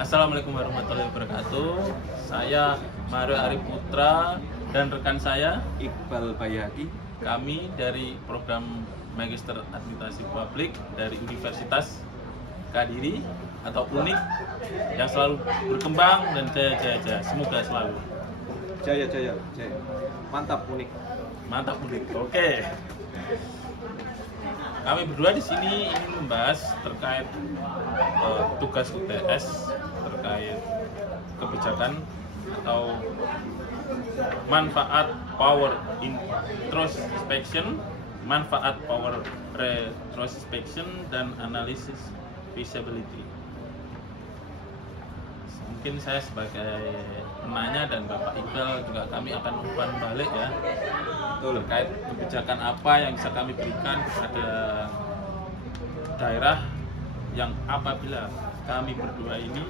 Assalamualaikum warahmatullahi wabarakatuh. Saya Mario Arif Putra dan rekan saya, Iqbal Bayhaqi. kami dari program Magister Administrasi Publik dari Universitas Kediri atau UNIK yang selalu berkembang dan jaya-jaya. Semoga selalu Jaya, jaya, jaya. Mantap, unik. mantap UNIK. Oke. Kami berdua di sini ingin membahas terkait tugas UTS terkait kebijakan atau manfaat power introspection, manfaat power retrospection, dan analisis feasibility. Mungkin saya sebagai penanya dan Bapak Iqbal juga kami akan umpan balik ya terkait kebijakan apa yang bisa kami berikan kepada daerah yang apabila kami berdua ini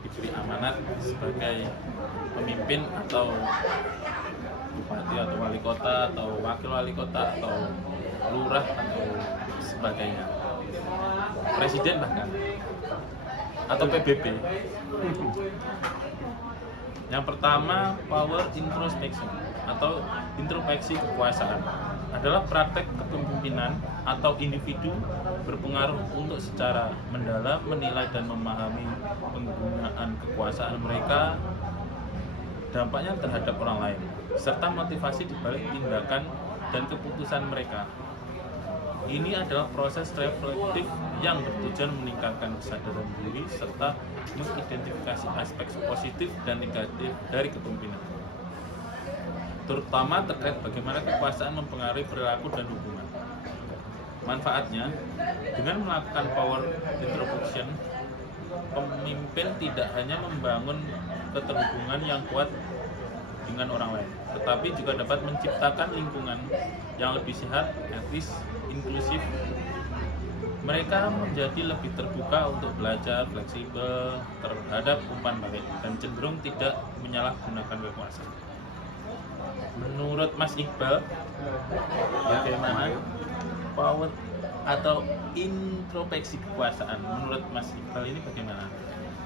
diberi amanat sebagai pemimpin atau bupati atau wali kota atau wakil wali kota atau lurah atau sebagainya, presiden bahkan, atau PBB. Yang pertama, power introspection atau introspeksi kekuasaan adalah praktek kepemimpinan atau individu berpengaruh untuk secara mendalam menilai dan memahami penggunaan kekuasaan mereka, dampaknya terhadap orang lain, serta motivasi di balik tindakan dan keputusan mereka. Ini adalah proses reflektif yang bertujuan meningkatkan kesadaran diri serta mengidentifikasi aspek positif dan negatif dari kepemimpinan, terutama terkait bagaimana kekuasaan mempengaruhi perilaku dan hubungan. Manfaatnya, dengan melakukan power introspeksi, pemimpin tidak hanya membangun keterhubungan yang kuat dengan orang lain, tetapi juga dapat menciptakan lingkungan yang lebih sehat, etis, inklusif. Mereka menjadi lebih terbuka untuk belajar, fleksibel terhadap umpan balik, dan cenderung tidak menyalahgunakan kekuasaan. Menurut Mas Iqbal, bagaimana power atau introspeksi kekuasaan? Menurut Mas Iqbal ini bagaimana?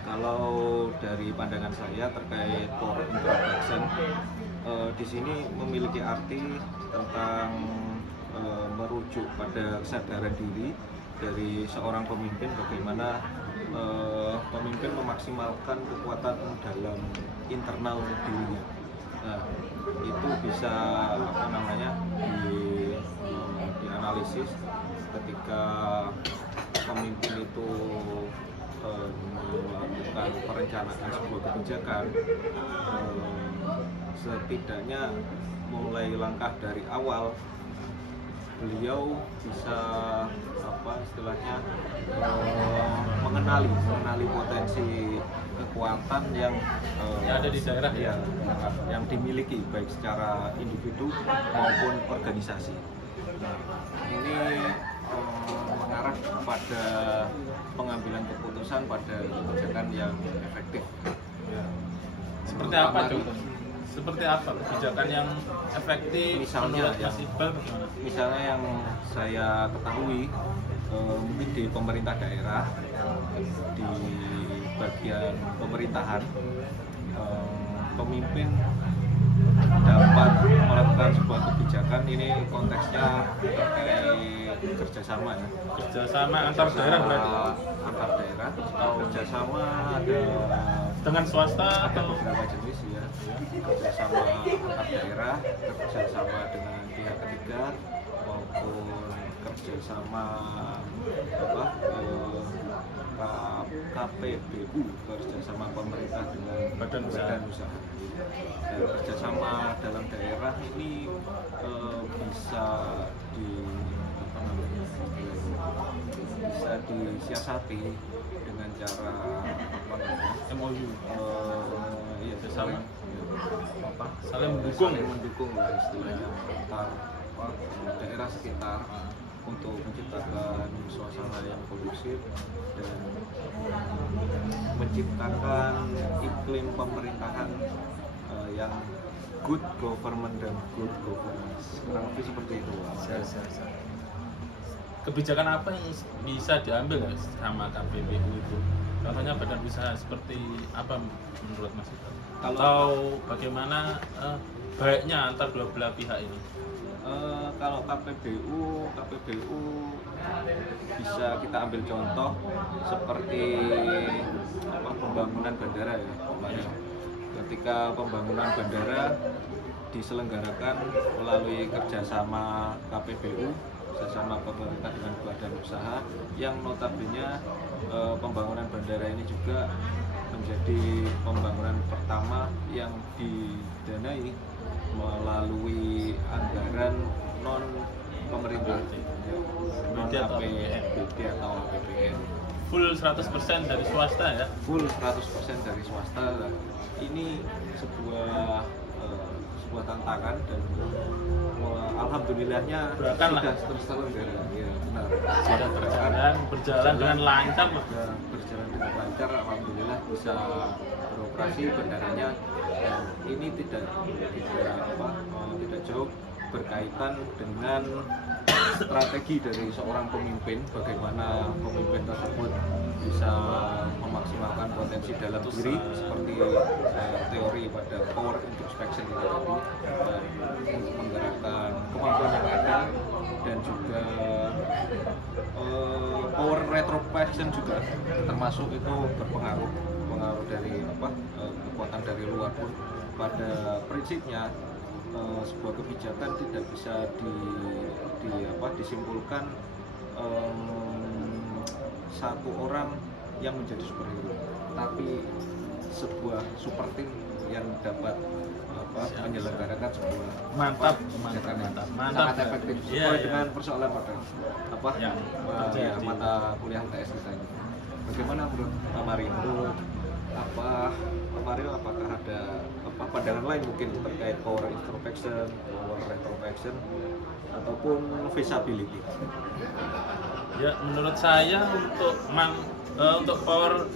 Kalau dari pandangan saya terkait power introspection, di sini memiliki arti tentang merujuk pada kesadaran diri dari seorang pemimpin, bagaimana pemimpin memaksimalkan kekuatan dalam internal dirinya. Nah, itu bisa dianalisis ketika pemimpin itu melakukan perencanaan sebuah kebijakan, setidaknya mulai langkah dari awal beliau bisa mengenali potensi kekuatan yang ada di daerah ya, yang dimiliki baik secara individu maupun organisasi. Nah, ini mengarah pada pengambilan keputusan pada kebijakan yang efektif. Ya. Seperti apa contohnya? Seperti apa kebijakan yang efektif? Misalnya Mas Iqbal bagaimana? Misalnya yang saya ketahui, mungkin di pemerintah daerah, di bagian pemerintahan, pemimpin dapat melakukan sebuah kebijakan. Ini konteksnya terkait kerjasama ya, Kerjasama antar daerah berarti? antar daerah atau kerjasama ada Dengan swasta ada atau beberapa jenis ya, kerjasama antar daerah, kerjasama dengan pihak ketiga, maupun kerjasama KPBU, kerjasama pemerintah dengan badan usaha. Dan kerjasama dalam daerah ini bisa bisa disiasati dengan cara MOU, ya saling saling mendukung lah istilahnya antar daerah sekitar untuk menciptakan suasana yang kondusif dan menciptakan iklim pemerintahan yang good government dan good governance, kurang lebih seperti itu. Kebijakan apa yang bisa diambil ya sama KPBU itu? Contohnya idealnya badan usaha seperti apa menurut Mas Ito? Kalau- Atau bagaimana baiknya antar dua belah pihak ini? Kalau KPBU bisa kita ambil contoh seperti pembangunan bandara ya, Pak ya. Ketika pembangunan bandara diselenggarakan melalui kerjasama KPBU bersama pemerintah dengan badan usaha yang notabene pembangunan bandara ini juga menjadi pembangunan pertama yang didanai melalui anggaran non pemerintah non BD atau APBD atau APBN. Full 100% dari swasta ya? Full 100% dari swasta. Ini sebuah tantangan dan alhamdulillahnya Doakan lah. sudah terselenggara. Ya, benar. Sudah berjalan dengan lancar Mas. Sudah berjalan dengan lancar, alhamdulillah bisa beroperasi bandaranya. Dan ini tidak jauh berkaitan dengan strategi dari seorang pemimpin, bagaimana pemimpin tersebut bisa memaksimalkan potensi dalam diri seperti teori pada power introspection itu tadi, dan untuk menggerakkan kemampuan yang ada, dan juga power retrospection juga termasuk itu berpengaruh dari kekuatan dari luar pun. Pada prinsipnya sebuah kebijakan tidak bisa disimpulkan satu orang yang menjadi superhero, tapi sebuah super tim yang dapat menyelenggarakan sebuah kebijakan yang sangat efektif sesuai dengan persoalan pada yang mata kuliah UTS kita ini. Bagaimana menurut Pak Mario? Menurut Pak Mario, apakah ada pandangan lain mungkin terkait power introspection, power retrospection, ataupun feasibility? Ya, menurut saya untuk power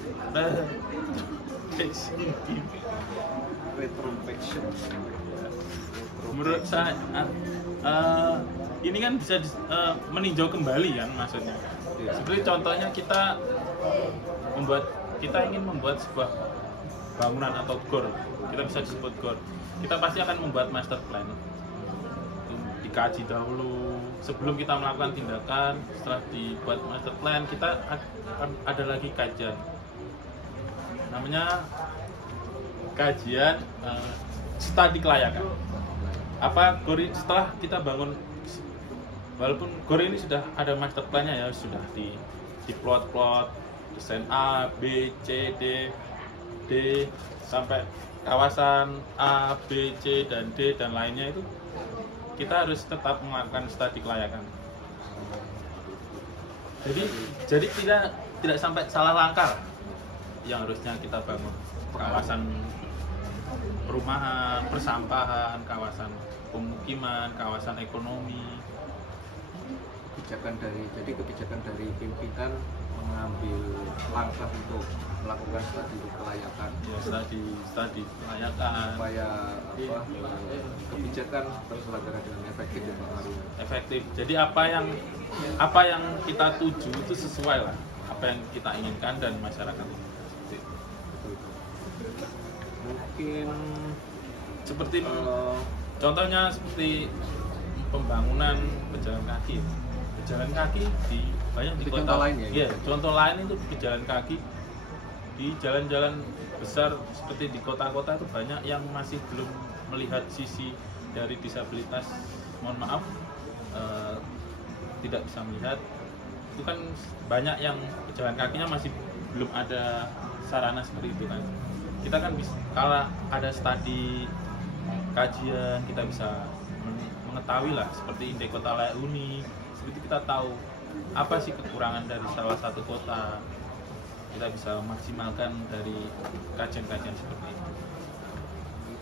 Retrospection. menurut saya ini kan bisa meninjau kembali kan maksudnya. Iya. Seperti contohnya kita ingin membuat sebuah bangunan atau gor, kita bisa disebut gor. Kita pasti akan membuat master plan. Itu dikaji dahulu sebelum kita melakukan tindakan. Setelah dibuat master plan, kita ada lagi kajian. Namanya kajian studi kelayakan. Setelah kita bangun, walaupun gor ini sudah ada master plan-nya ya, sudah di plot desain A, B, C, D sampai kawasan A, B, C, dan D dan lainnya, itu kita harus tetap melakukan studi kelayakan. Jadi tidak sampai salah langkah yang harusnya kita bangun kawasan perumahan, persampahan, kawasan pemukiman, kawasan ekonomi. Kebijakan dari pimpinan mengambil langkah untuk melakukan studi kelayakan, Ya, studi kelayakan supaya kebijakan terselenggara dengan efektif dan berpengaruh. efektif. Jadi apa yang kita tuju itu sesuai lah apa yang kita inginkan dan masyarakat. Mungkin Seperti contohnya seperti pembangunan pejalan kaki di banyak di Itu kota contoh lain ya? Iya, contoh lain itu pejalan kaki di jalan-jalan besar seperti di kota-kota itu banyak yang masih belum melihat sisi dari disabilitas. Mohon maaf, tidak bisa melihat. Itu kan banyak yang pejalan kakinya masih belum ada sarana seperti itu kan. Kita kan bisa, kalau ada studi kajian, kita bisa mengetahui lah seperti indeks kota layak huni. Seperti kita tahu apa sih kekurangan dari salah satu kota, kita bisa maksimalkan dari kajian-kajian seperti itu.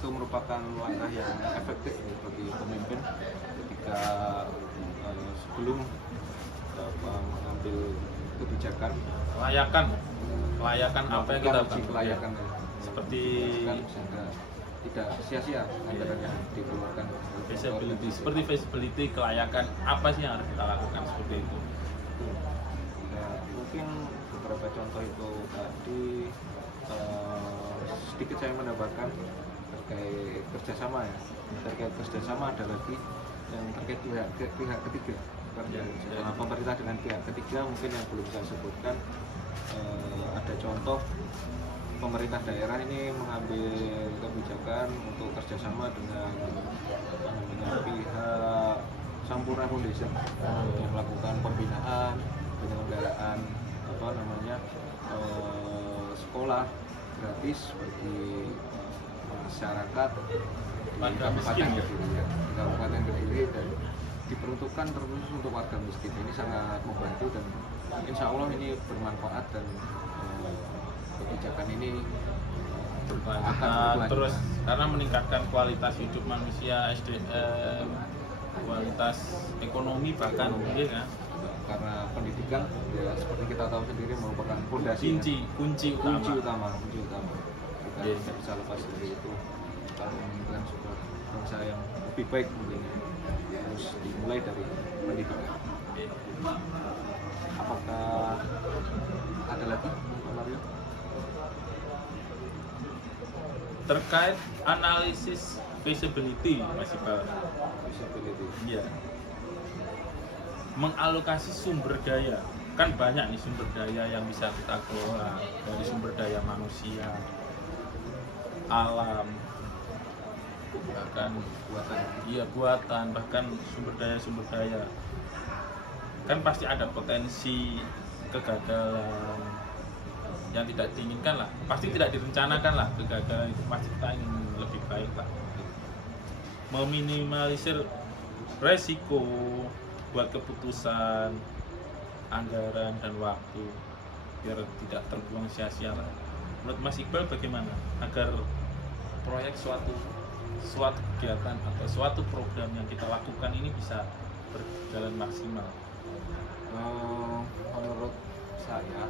itu merupakan langkah yang efektif bagi pemimpin ketika sebelum mengambil kebijakan Kelayakan apa yang kita uji kelayakan ya. seperti kan sehingga tidak sia-sia anggaran yang dikeluarkan. feasibility kelayakan apa sih yang harus kita lakukan seperti itu. Ya, mungkin beberapa contoh itu tadi sedikit saya mendapatkan terkait kerjasama ya. Terkait kerjasama ada lagi yang terkait pihak ketiga. Karena pemerintah dengan pihak ketiga mungkin yang belum saya sebutkan, ada contoh pemerintah daerah ini mengambil kebijakan untuk kerjasama dengan pihak Sampurna Foundation untuk melakukan pembinaan penyelenggaraan sekolah gratis bagi masyarakat di Kabupaten Kediri, di Kabupaten Kediri, dan diperuntukkan terkhusus untuk warga miskin. Ini sangat membantu dan insya Allah ini bermanfaat, dan kebijakan ini berkelanjutan terus karena meningkatkan kualitas hidup manusia, SDM, kualitas ekonomi bahkan ya kan? Karena pendidikan ya seperti kita tahu sendiri merupakan fondasi, kunci utama. Kita tidak bisa lepas dari itu kalau menginginkan sebuah bangsa yang lebih baik. Mungkin harus dimulai dari pendidikan. Apakah ada lagi, Pak Mario? Terkait analisis feasibility masih Pak. Feasibility. Iya. Mengalokasi sumber daya, kan banyak nih sumber daya yang bisa kita kelola, dari sumber daya manusia, alam, bahkan buatan, bahkan sumber daya kan pasti ada potensi kegagalan yang tidak diinginkan lah, pasti tidak direncanakan lah. Kegagalan itu pasti kita ingin lebih baik lah, meminimalisir resiko buat keputusan, anggaran dan waktu biar tidak terbuang sia-sia lah. Menurut Mas Iqbal bagaimana agar proyek suatu kegiatan atau suatu program yang kita lakukan ini bisa berjalan maksimal? Menurut saya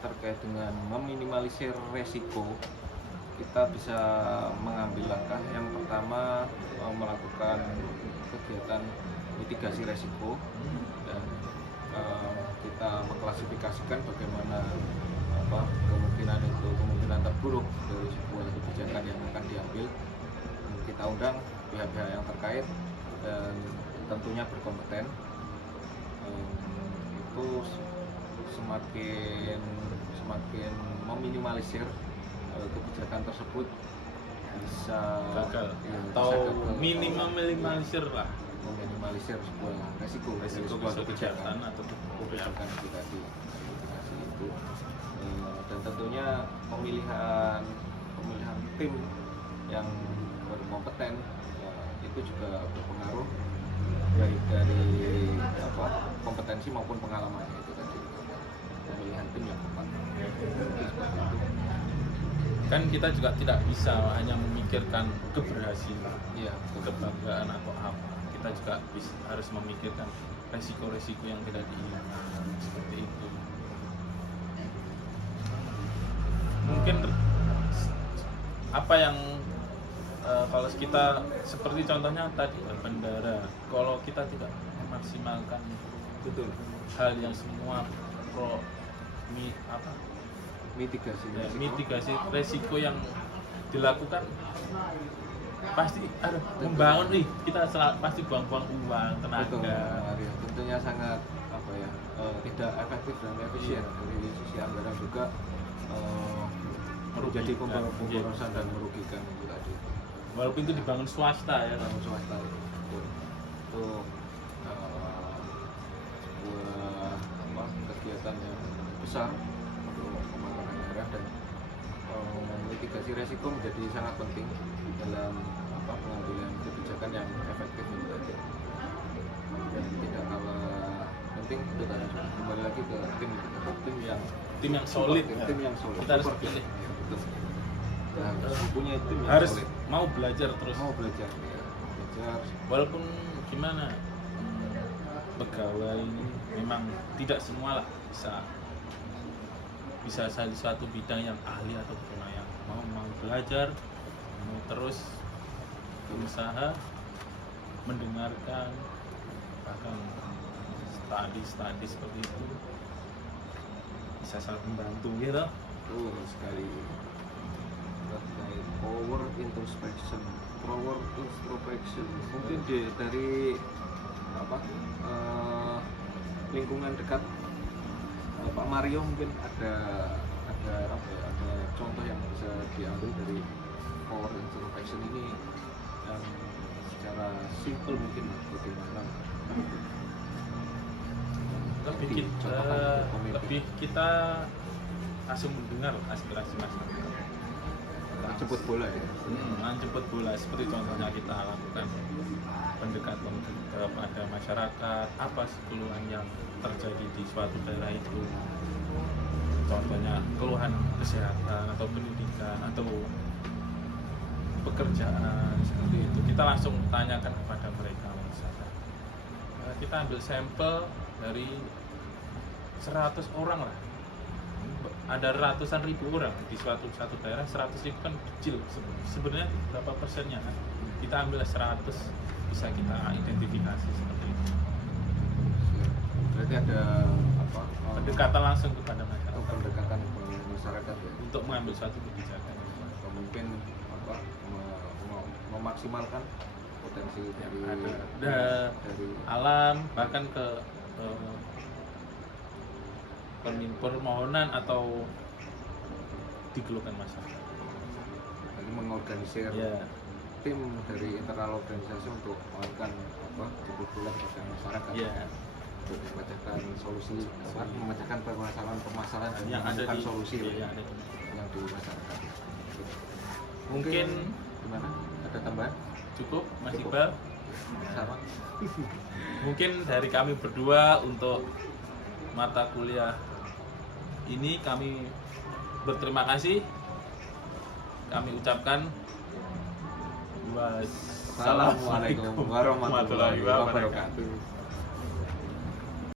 terkait dengan meminimalisir resiko, kita bisa mengambil langkah yang pertama, melakukan kegiatan mitigasi resiko, dan kita mengklasifikasikan bagaimana kemungkinan terburuk dari sebuah kebijakan yang akan diambil. Kita undang pihak-pihak yang terkait dan tentunya berkompeten. Itu semakin meminimalisir kebijakan tersebut bisa gagal ya, atau minimalisir lah, meminimalisir sebuah resiko sebuah kebijakan atau kebijakan kita diaplikasi itu. Dan tentunya pemilihan tim yang berkompeten itu juga berpengaruh baik dari kompetensi maupun pengalaman itu tadi, pemilihan tim yang tepat. Kan kita juga tidak bisa hanya memikirkan keberhasilan, ya, kebanggaan atau apa. Kita juga harus memikirkan resiko-resiko yang tidak diinginkan, seperti itu. Mungkin apa yang kalau kita seperti contohnya tadi bandara, kalau kita tidak memaksimalkan betul hal yang semua mitigasi resiko yang dilakukan, pasti ada membangun kita pasti buang-buang uang, tenaga. Betul, tentunya sangat tidak efektif dan efisien dari sisi anggaran juga, menjadi pemborosan dan merugikan itu tadi. Walaupun itu dibangun swasta ya. Bangun swasta itu sebuah kegiatan yang besar untuk pembangunan daerah, dan mitigasi resiko menjadi sangat penting dalam pengambilan kebijakan yang efektif itu tadi. Dan tidak kalah penting itu tadi, kembali lagi ke tim yang solid. Kita harus pilih. Punya tim yang harus solid. mau belajar terus. Belajar. Walaupun gimana, pegawai ini memang tidak semua lah bisa di suatu bidang yang ahli ataupun yang mau belajar, mau terus berusaha, mendengarkan, bahkan studi seperti itu bisa sangat membantu gitu. Sekali. mengenai power introspection. Mungkin dari apa lingkungan dekat Pak Mario mungkin ada apa ya, ada contoh yang bisa diambil dari power introspection ini yang secara simple mungkin bagaimana lebih kita langsung mendengar aspirasi masyarakat. jemput bola ya. Jemput bola seperti contohnya kita lakukan pendekatan kepada masyarakat, apa sih keluhan yang terjadi di suatu daerah itu, contohnya keluhan kesehatan atau pendidikan atau pekerjaan seperti itu, kita langsung tanyakan kepada mereka. Kita ambil sampel dari 100 orang lah, ada ratusan ribu orang di satu daerah. 100 ribu kan kecil sebenarnya, berapa persennya kan, kita ambil 100, bisa kita identifikasi seperti itu. Berarti ada apa pendekatan langsung kepada masyarakat, pendekatan ke masyarakat ya, untuk mengambil suatu kebijakan, mungkin apa memaksimalkan potensi dari dari alam, bahkan ke permohonan atau dikeluhkan masyarakat. Jadi mengorganisir tim dari internal organisasi untuk melakukan jemput bola kepada masyarakat. Untuk memecahkan solusi, memecahkan permasalahan dan yang ada di solusi yang di masyarakat. Mungkin gimana? Ada tambahan? Cukup, Mas Iqbal? Sama. Mungkin dari kami berdua untuk mata kuliah ini kami berterima kasih. Kami ucapkan wassalamualaikum warahmatullahi wabarakatuh.